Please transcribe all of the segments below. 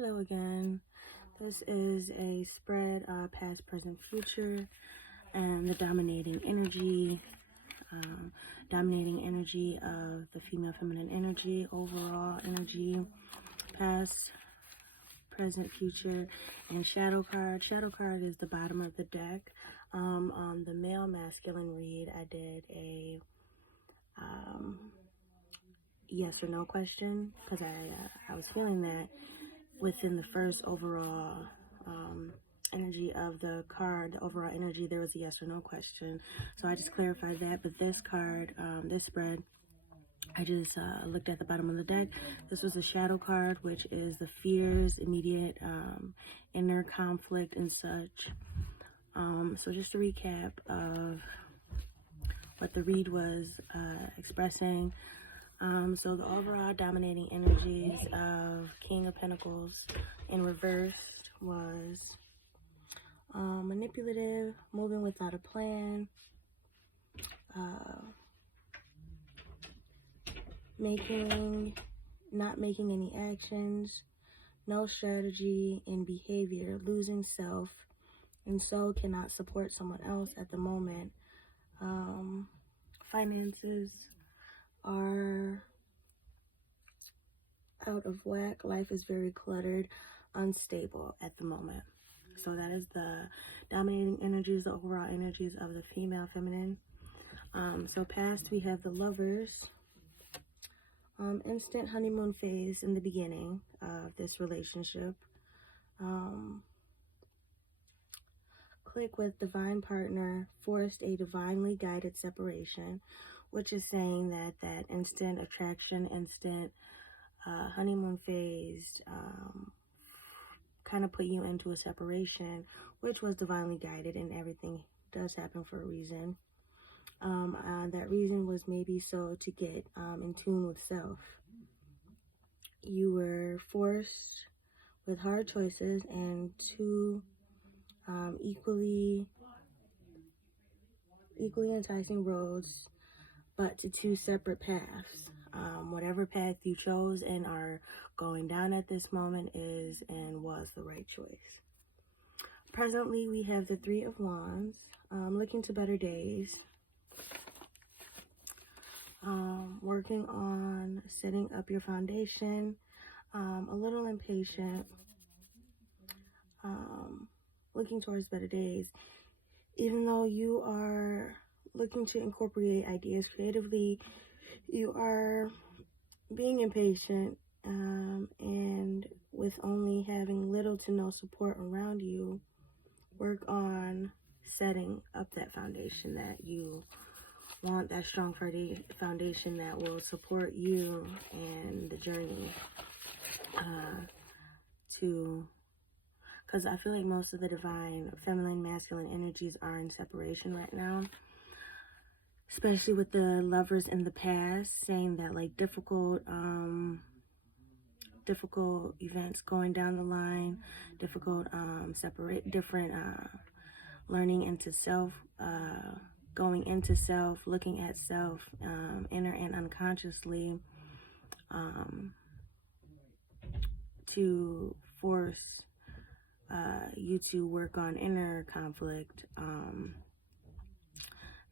Hello again. This is a spread past, present, future, and the dominating energy of the female feminine energy, overall energy, past, present, future, and shadow card. Shadow card is the bottom of the deck. On the male masculine read, I did a yes or no question because I was feeling that within the first overall energy of the card, the overall energy, there was a yes or no question. So I just clarified that. But this card, this spread, I just looked at the bottom of the deck. This was a shadow card, which is the fears, immediate inner conflict and such. So just a recap of what the read was expressing. So the overall dominating energies of King of Pentacles in reverse was manipulative, moving without a plan, not making any actions, no strategy in behavior, losing self, and so cannot support someone else at the moment. Finances are out of whack. Life is very cluttered, unstable at the moment. So that is the dominating energies, the overall energies of the female feminine. So past, we have the Lovers. Instant honeymoon phase in the beginning of this relationship. Click with divine partner, forced a divinely guided separation, which is saying that that instant attraction, instant honeymoon phase kind of put you into a separation, which was divinely guided, and everything does happen for a reason. That reason was maybe so to get in tune with self. You were forced with hard choices and two equally enticing roads, but to two separate paths. Whatever path you chose and are going down at this moment is and was the right choice. Presently, we have the Three of Wands, looking to better days, working on setting up your foundation, a little impatient, looking towards better days. Even though you are looking to incorporate ideas creatively, you are being impatient, and with only having little to no support around you, work on setting up that foundation that you want, that strong foundation that will support you and the journey because I feel like most of the divine feminine masculine energies are in separation right now, especially with the Lovers in the past, saying that like difficult events going down the line, difficult learning into self, going into self, looking at self, inner and unconsciously, to force you to work on inner conflict.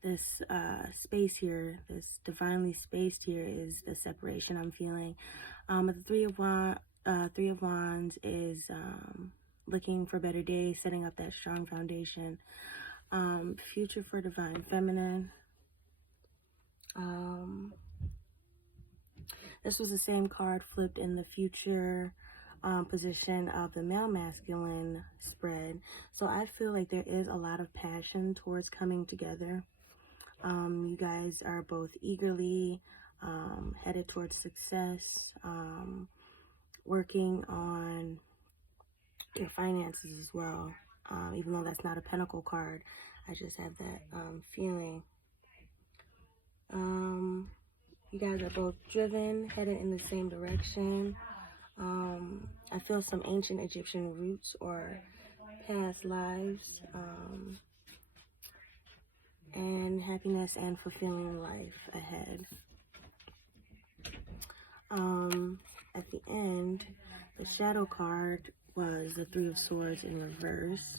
This space here, this divinely spaced here, is the separation I'm feeling. The Three of Wands is looking for better days, setting up that strong foundation. Future for divine feminine. This was the same card flipped in the future position of the male masculine spread. So I feel like there is a lot of passion towards coming together. You guys are both eagerly headed towards success, working on your finances as well. Even though that's not a pentacle card, I just have that feeling. You guys are both driven, headed in the same direction. I feel some ancient Egyptian roots or past lives, and happiness and fulfilling life ahead. At the end, the shadow card was the Three of Swords in reverse.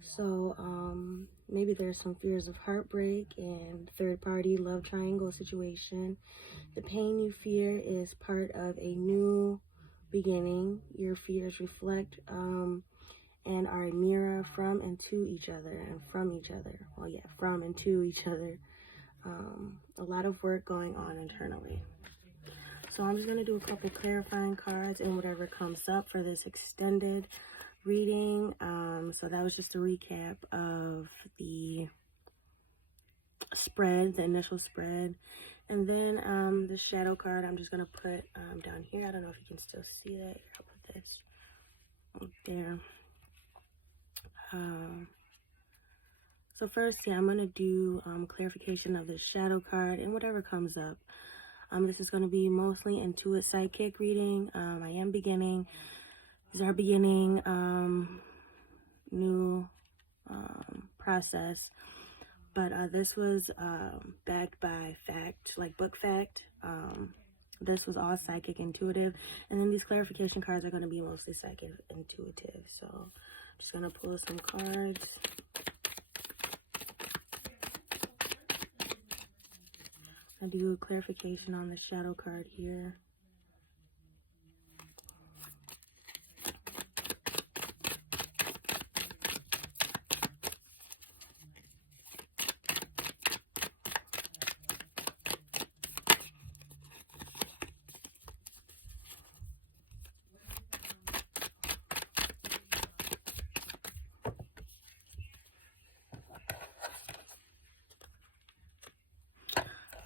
So maybe there's some fears of heartbreak and third party love triangle situation. The pain you fear is part of a new beginning. Your fears reflect and are a mirror from and to each other and from each other. Well, yeah, from and to each other. A lot of work going on internally. So I'm just going to do a couple clarifying cards and whatever comes up for this extended reading. So that was just a recap of the spread, the initial spread. And then the shadow card I'm just going to put down here. I don't know if you can still see that. I'll put this up there. So first, yeah, I'm going to do clarification of the shadow card and whatever comes up. This is going to be mostly Intuit Psychic reading. I am beginning. These are beginning new process. But this was backed by fact, like book fact. This was all psychic intuitive. And then these clarification cards are going to be mostly psychic intuitive. So I'm just going to pull some cards. I do a clarification on the shadow card here.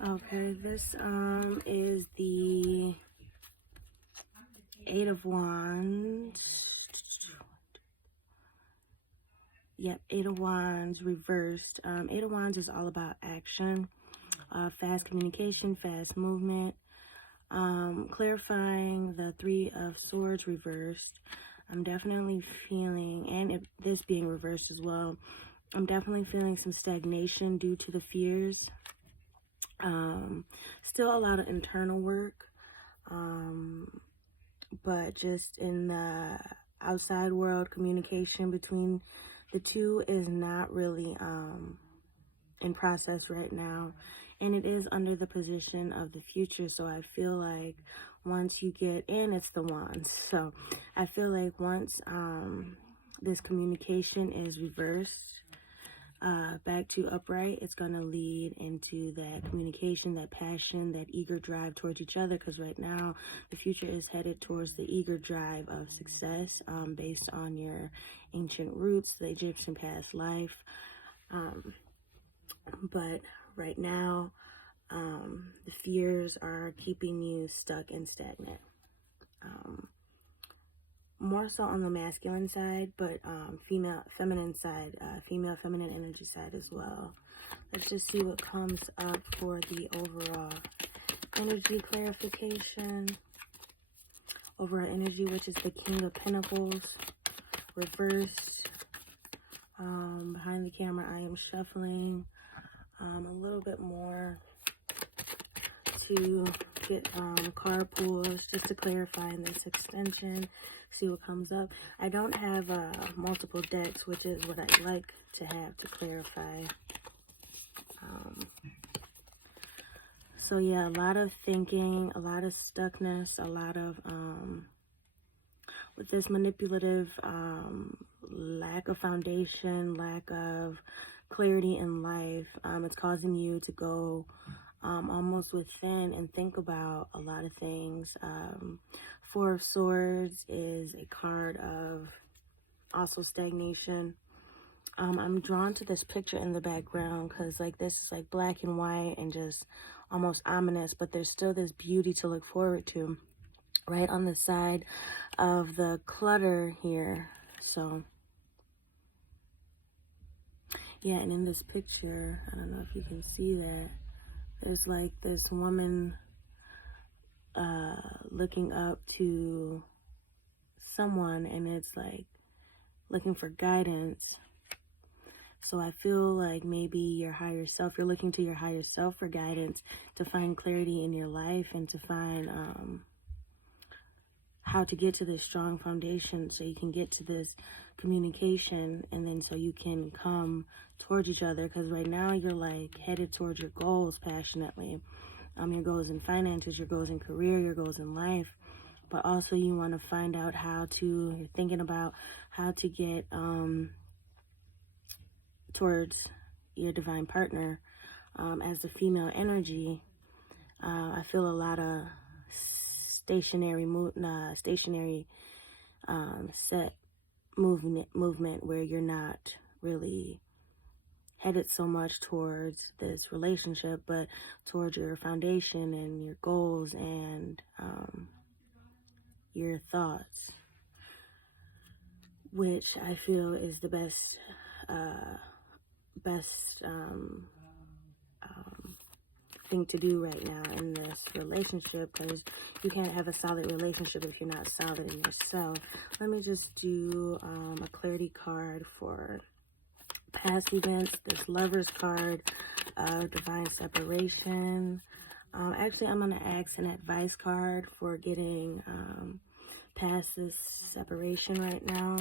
Okay, this is the Eight of Wands. Yep, Eight of Wands reversed. Eight of Wands is all about action, fast communication, fast movement. Clarifying the Three of Swords reversed. I'm definitely feeling, and this being reversed as well, I'm definitely feeling some stagnation due to the fears. Still a lot of internal work, but just in the outside world, communication between the two is not really in process right now, and it is under the position of the future. So I feel like once you get in, it's the Wands. So I feel like once this communication is reversed back to upright, it's going to lead into that communication, that passion, that eager drive towards each other, because right now the future is headed towards the eager drive of success based on your ancient roots, the Egyptian past life. But right now the fears are keeping you stuck and stagnant. More so on the masculine side, but feminine energy side as well. Let's just see what comes up for the overall energy clarification. Overall energy, which is the King of Pentacles, reversed. Behind the camera, I am shuffling a little bit more to get card pulls just to clarify in this extension. See what comes up. I don't have multiple decks, which is what I'd like to have to clarify. So yeah, a lot of thinking, a lot of stuckness, a lot of with this manipulative lack of foundation, lack of clarity in life. It's causing you to go almost within and think about a lot of things. Four of Swords is a card of also stagnation. I'm drawn to this picture in the background because like this is like black and white and just almost ominous, but there's still this beauty to look forward to right on the side of the clutter here. So yeah, and in this picture, I don't know if you can see that, there's like this woman looking up to someone, and it's like looking for guidance. So I feel like maybe your higher self, you're looking to your higher self for guidance to find clarity in your life and to find how to get to this strong foundation so you can get to this communication, and then so you can come towards each other, because right now you're like headed towards your goals passionately, your goals in finances, your goals in career, your goals in life, but also you want to find out you're thinking about how to get towards your divine partner. As the female energy, I feel a lot of stationary set movement where you're not really headed so much towards this relationship, but towards your foundation and your goals and your thoughts, which I feel is the best thing to do right now in this relationship, because you can't have a solid relationship if you're not solid in yourself. Let me just do a clarity card for past events. This Lovers card, divine separation. Actually, I'm going to ask an advice card for getting past this separation right now.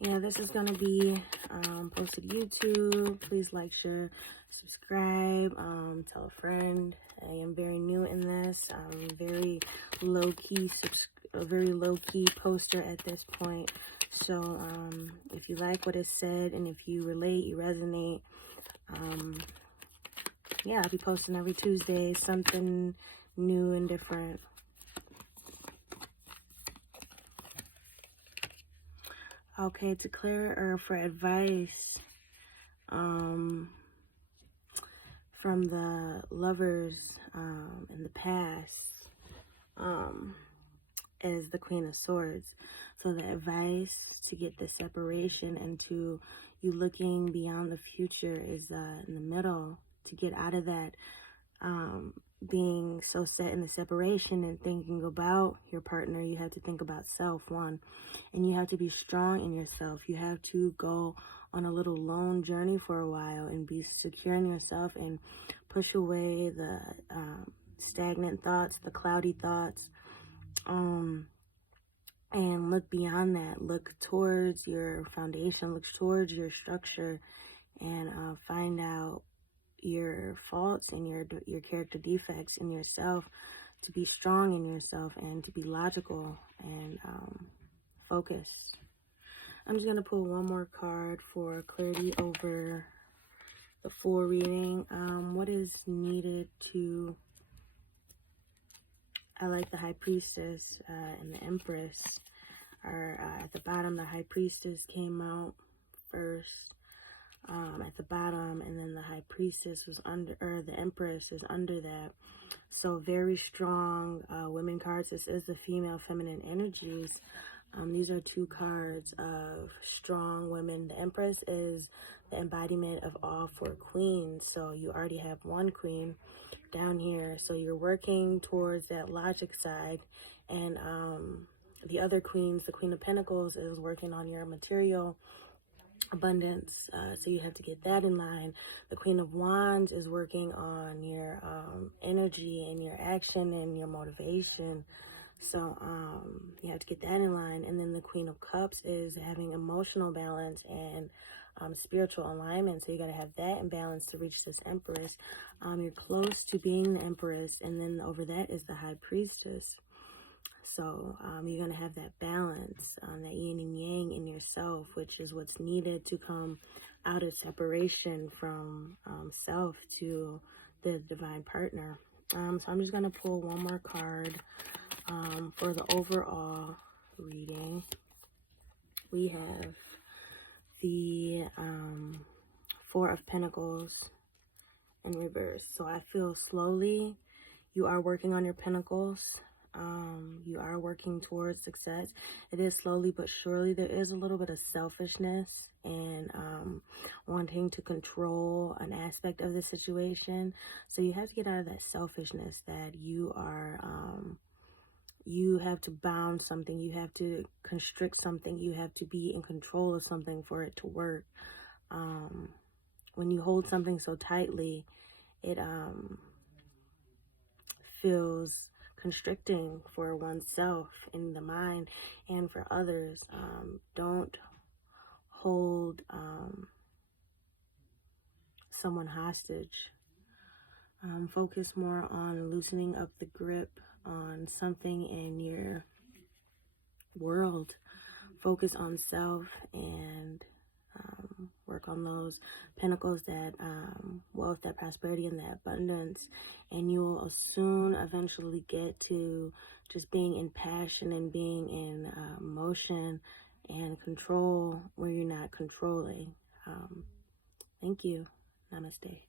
Yeah, this is going to be posted to YouTube. Please like, share, subscribe, tell a friend. I am very new in this. I'm very low-key poster at this point. So if you like what is said and if you relate, you resonate, yeah, I'll be posting every Tuesday something new and different. Okay, to clear or for advice from the lovers in the past is the Queen of Swords. So the advice to get the separation and to you looking beyond the future is in the middle, to get out of that being so set in the separation and thinking about your partner. You have to think about self, one, and you have to be strong in yourself. You have to go on a little lone journey for a while and be secure in yourself and push away the stagnant thoughts, the cloudy thoughts, and look beyond that. Look towards your foundation, look towards your structure, and find out your faults and your character defects in yourself, to be strong in yourself and to be logical and focused. I'm just going to pull one more card for clarity over the full reading. What is needed to... I like the High Priestess and the Empress are at the bottom. The High Priestess came out first at the bottom, and then the High Priestess was under, or the Empress is under that. So very strong women cards. This is the female feminine energies. These are two cards of strong women. The Empress is the embodiment of all four queens. So you already have one queen down here. So you're working towards that logic side. And the other queens, the Queen of Pentacles, is working on your material abundance. So you have to get that in line. The Queen of Wands is working on your energy and your action and your motivation. So you have to get that in line. And then the Queen of Cups is having emotional balance and spiritual alignment. So you got to have that in balance to reach this Empress. You're close to being the Empress, and then over that is the High Priestess. So you're going to have that balance, that yin and yang in yourself, which is what's needed to come out of separation from self to the divine partner. So I'm just going to pull one more card for the overall reading. We have the Four of Pentacles in reverse. So I feel slowly you are working on your pentacles. You are working towards success. It is slowly but surely. There is a little bit of selfishness and wanting to control an aspect of the situation. So you have to get out of that selfishness that you are, you have to bound something. You have to constrict something. You have to be in control of something for it to work. When you hold something so tightly, it feels constricting for oneself in the mind and for others. Don't hold someone hostage. Focus more on loosening up the grip on something in your world. Focus on self and work on those pinnacles, that wealth, that prosperity, and that abundance. And you will soon eventually get to just being in passion and being in motion and control where you're not controlling. Thank you. Namaste.